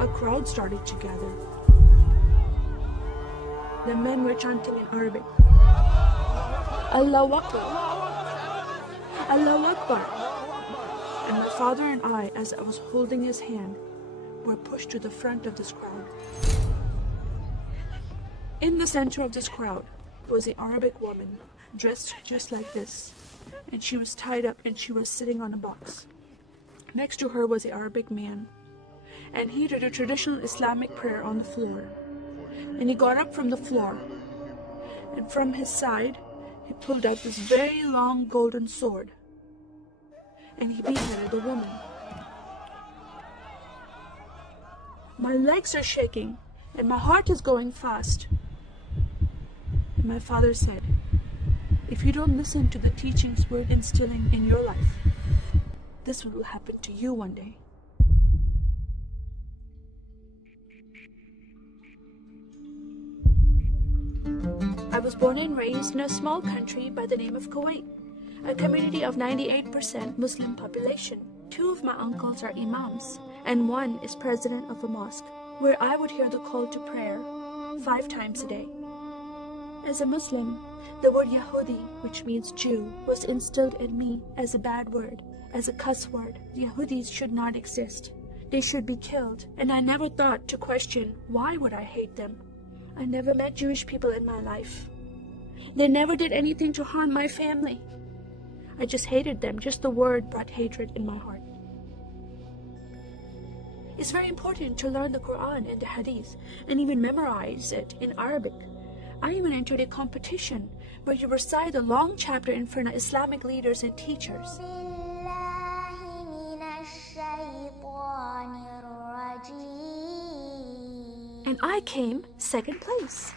a crowd started to gather. The men were chanting in Arabic, "Allahu Akbar! Allahu Akbar!" And my father and I, as I was holding his hand, were pushed to the front of this crowd. In the center of this crowd was an Arabic woman, dressed just like this, and she was tied up and she was sitting on a box. Next to her was an Arabic man, and he did a traditional Islamic prayer on the floor. And he got up from the floor, and from his side, he pulled out this very long golden sword, and he beheaded the woman. My legs are shaking, and my heart is going fast. And my father said, "If you don't listen to the teachings we're instilling in your life, this will happen to you one day." I was born and raised in a small country by the name of Kuwait, a community of 98% Muslim population. 2 of my uncles are imams, and 1 is president of a mosque, where I would hear the call to prayer 5 times a day. As a Muslim, the word Yahudi, which means Jew, was instilled in me as a bad word, as a cuss word. Yahudis should not exist. They should be killed, and I never thought to question why would I hate them. I never met Jewish people in my life. They never did anything to harm my family. I just hated them. Just the word brought hatred in my heart. It's very important to learn the Quran and the Hadith and even memorize it in Arabic. I even entered a competition where you recite a long chapter in front of Islamic leaders and teachers. And I came 2nd place.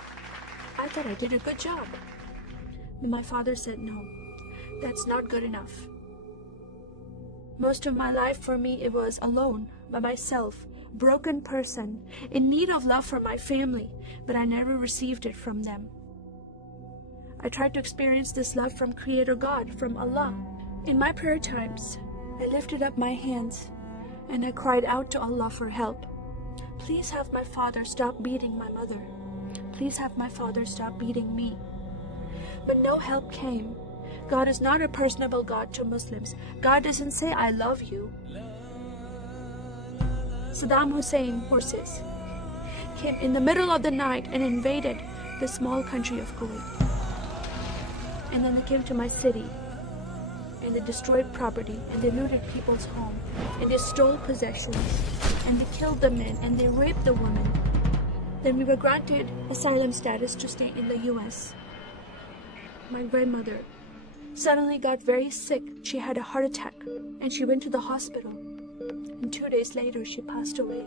I thought I did a good job. But my father said, "No, that's not good enough." Most of my life for me, it was alone, by myself, broken person, in need of love from my family, but I never received it from them. I tried to experience this love from Creator God, from Allah. In my prayer times, I lifted up my hands and I cried out to Allah for help. Please have my father stop beating my mother. Please have my father stop beating me. But no help came. God is not a personable God to Muslims. God doesn't say, "I love you." Saddam Hussein forces came in the middle of the night and invaded the small country of Kuwait. And then they came to my city, and they destroyed property, and they looted people's home, and they stole possessions, and they killed the men, and they raped the women. Then we were granted asylum status to stay in the US. My grandmother suddenly got very sick. She had a heart attack, and she went to the hospital. And 2 days later, she passed away.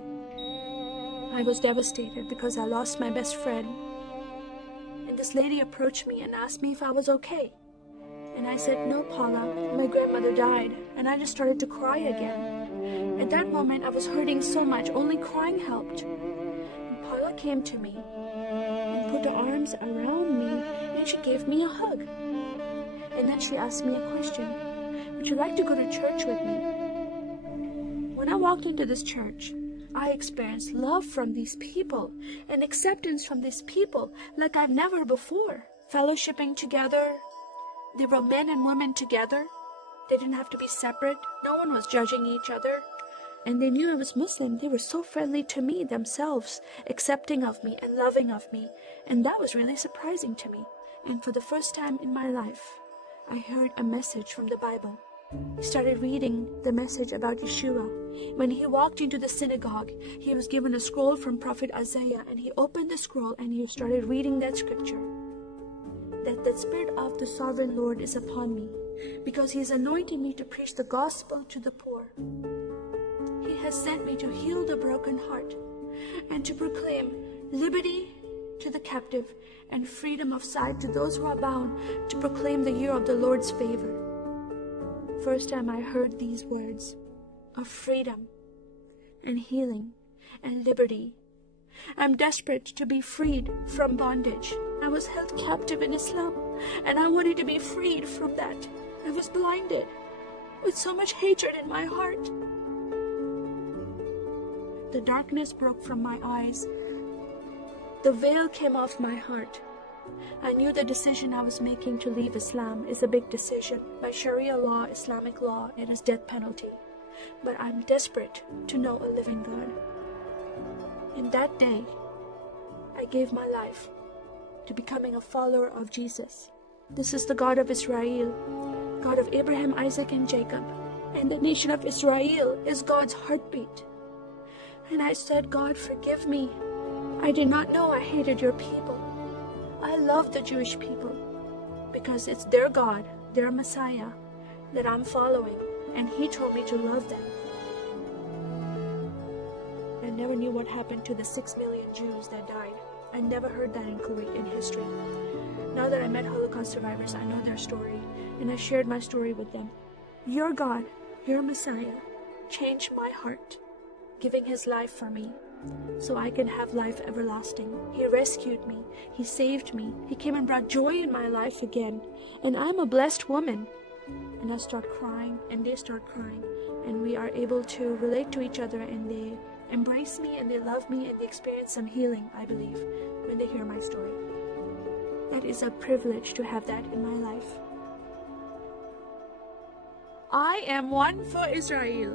I was devastated because I lost my best friend. And this lady approached me and asked me if I was okay. And I said, "No, Paula, my grandmother died." And I just started to cry again. At that moment, I was hurting so much, only crying helped. And Paula came to me and put her arms around me, and she gave me a hug. And then she asked me a question. "Would you like to go to church with me?" When I walked into this church, I experienced love from these people and acceptance from these people like I've never before. Fellowshipping together. They were men and women together. They didn't have to be separate. No one was judging each other. And they knew I was Muslim. They were so friendly to me themselves, accepting of me and loving of me. And that was really surprising to me. And for the first time in my life, I heard a message from the Bible. I started reading the message about Yeshua. When he walked into the synagogue, he was given a scroll from Prophet Isaiah, and he opened the scroll and he started reading that scripture. That the Spirit of the Sovereign Lord is upon me, because he has anointed me to preach the gospel to the poor. He has sent me to heal the broken heart and to proclaim liberty to the captive and freedom of sight to those who are bound, to proclaim the year of the Lord's favor. First time I heard these words of freedom and healing and liberty. I'm desperate to be freed from bondage. I was held captive in Islam, and I wanted to be freed from that. I was blinded with so much hatred in my heart. The darkness broke from my eyes. The veil came off my heart. I knew the decision I was making to leave Islam is a big decision. By Sharia law, Islamic law, it is death penalty. But I'm desperate to know a living God. In that day, I gave my life to becoming a follower of Jesus. This is the God of Israel, God of Abraham, Isaac, and Jacob. And the nation of Israel is God's heartbeat. And I said, God, forgive me. I did not know I hated your people. I love the Jewish people because it's their God, their Messiah that I'm following. And He told me to love them. I never knew what happened to the 6 million Jews that died. I never heard that in Kuwait in history. Now that I met Holocaust survivors, I know their story, and I shared my story with them. Your God, your Messiah, changed my heart, giving His life for me, so I can have life everlasting. He rescued me. He saved me. He came and brought joy in my life again. And I'm a blessed woman. And I start crying, and they start crying, and we are able to relate to each other, and they embrace me, and they love me, and they experience some healing, I believe, when they hear my story. That is a privilege to have that in my life. I am one for Israel.